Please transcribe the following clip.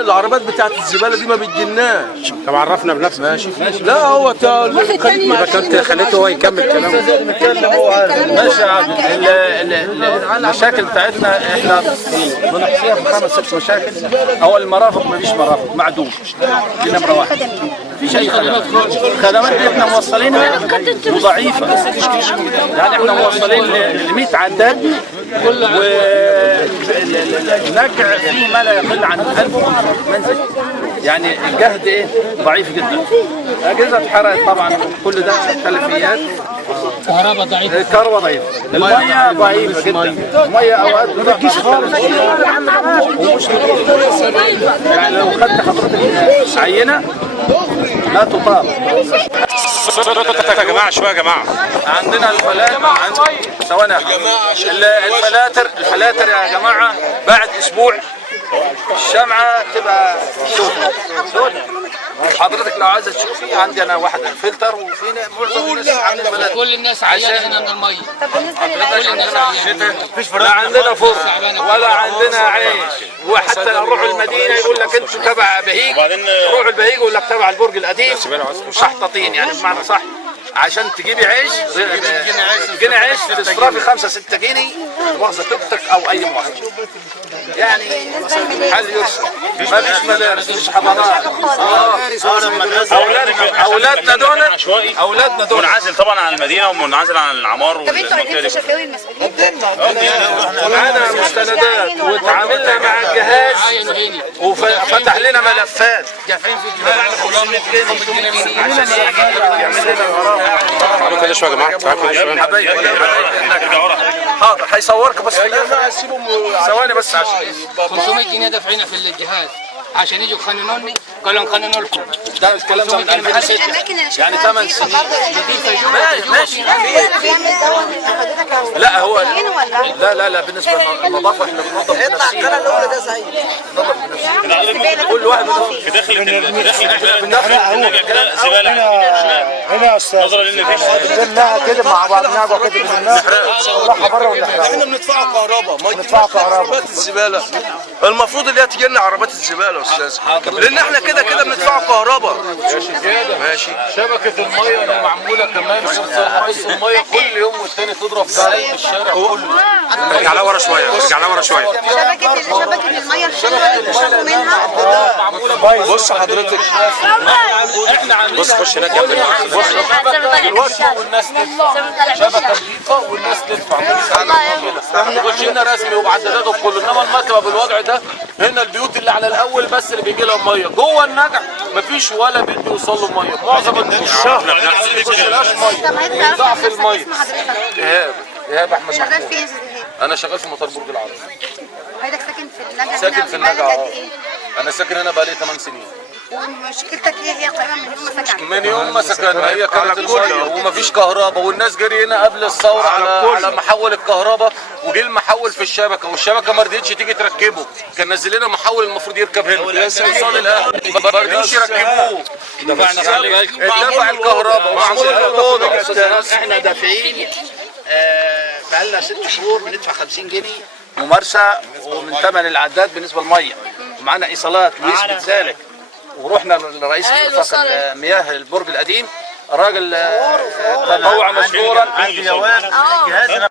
العربيات بتاعت الزباله دي ما بتجيلناش. طب عرفنا بنفسك. ماشي. لا هو يبقى كنت خليته هو يكمل كلامه. ماشي يا عم. المشاكل بتاعتنا احنا بنحصيها في 5 6 مشاكل. اول المرافق مفيش مرافق، معدوم. دي نمره واحد. مفيش اي خدمات خالص. الخدمات دي احنا موصلينها وضعيفه. يعني احنا موصلين ل 100 عداد والنجع فيه ما لا يقل عن 1000 منزل. يعني الجهد ايه؟ ضعيف جدا. اجهزه اتحرقت طبعا، كل ده خلفيات. كهرباء ضعيفه. الكهرباء ضعيفه. الميه ضعيفه جدا. الميه اوقات ما بتجيش خالص. ومش يعني لو خدت حضرتك عينه لا تطاق. يا جماعه شويه يا جماعه. عندنا الفلاتر. ثواني يا جماعه. الفلاتر يا جماعه بعد اسبوع الشمعه تبقى سوداء. حضرتك لو عايزه تشوفي عندي انا واحد فلتر، وفي معظم الناس عندنا فلاتر. كل الناس عيانه هنا من الميه. طب بالنسبه للعيش لا عندنا فرن ولا عندنا عيش. وحتى لو نروحوا المدينه يقول لك انتوا تبع بهيج، روحوا البهيج يقول لك تبع البرج القديم وشحططين، يعني بمعنى صح. عشان تجيبي عيش جنيه عيش تصرفي 5 6 جنيه مؤاخذه توك او اي مؤاخذه. يعني حل يرسل. ما فيش مدارس، مفيش حضانات. اولادنا دول منعزل طبعا عن المدينه ومنعزل عن العمار. طب انتوا عايزين شكاوي المسؤولين؟ معانا مستندات وتعاملنا مع الجهاز وفتح لنا ملفات. تعالوا كده شويه يا جماعه. تعالوا كده شويه. حاضر هيصورك بس. ثواني بس عشان 500 جنيه دافعينها في الجهاز عشان يجوا يقننوني. قالوا نقننوا لكم. ده الكلام ده من 2006 يعني 8 سنين. ماشي. لا هو لا بالنسبه للنظافه احنا بننظف بنفسنا. كل واحد في داخل زباله هنا يا استاذ نظرا لان مفيش كده مع بعضنا كده نطلعها بره ونحرقها. احنا بندفع كهرباء، بندفع كهرباء. عربات الزباله المفروض اللي هي تجي لنا عربات الزباله يا استاذ، لان احنا كده بندفع كهرباء. ماشي. شبكه الميه لو معموله كمان نص الميه كل يوم والتاني تضرب في الشارع كله. ارجع لها ورا شويه. شبكه الميه الحلوه اللي بتشربوا منها. بص حضرتك احنا عاملين بص خش هناك جنب دلوقتي والناس تدفع شبكه نظيفه والناس تدفع. نخش لنا رسمي وبعدادات وكله. انما المكتب بالوضع ده هنا البيوت اللي على الاول بس اللي بيجي لها ميه. جوه النجع مفيش ولا بيت يوصل له ميه. معظم الشهر ما بيخشلهاش ميه. ضعف الميه. ايهاب احمد شغال محمود. فين؟ انا شغال في مطار برج العرب. حضرتك ساكن في النجع؟ ساكن في النجع. انا ساكن هنا بقالي 8 سنين. ومشكلتك هي قائمه من يوم ما سكنت؟ من يوم ما سكننا هي كانت الميه ومفيش كهرباء، والناس جري هنا قبل الثوره على محول الكهرباء، وجه المحول في الشبكه والشبكه ما رضيتش تيجي تركبه. كان نزل لنا محول المفروض يركب هنا وصل الاهل ما رضيوش يركبوه. دفعنا خلي بالكم دفع الكهرباء ومعمول الاوضه. احنا دافعين بقالنا 6 شهور بندفع 50 جنيه ممارسه ومن ثمن العداد بالنسبه للميه، ومعانا ايصالات ويثبت ذلك. ورحنا لرئيس مرفق المياه البرج القديم، الراجل تطوع مشكورا. عندي جواز الجهاز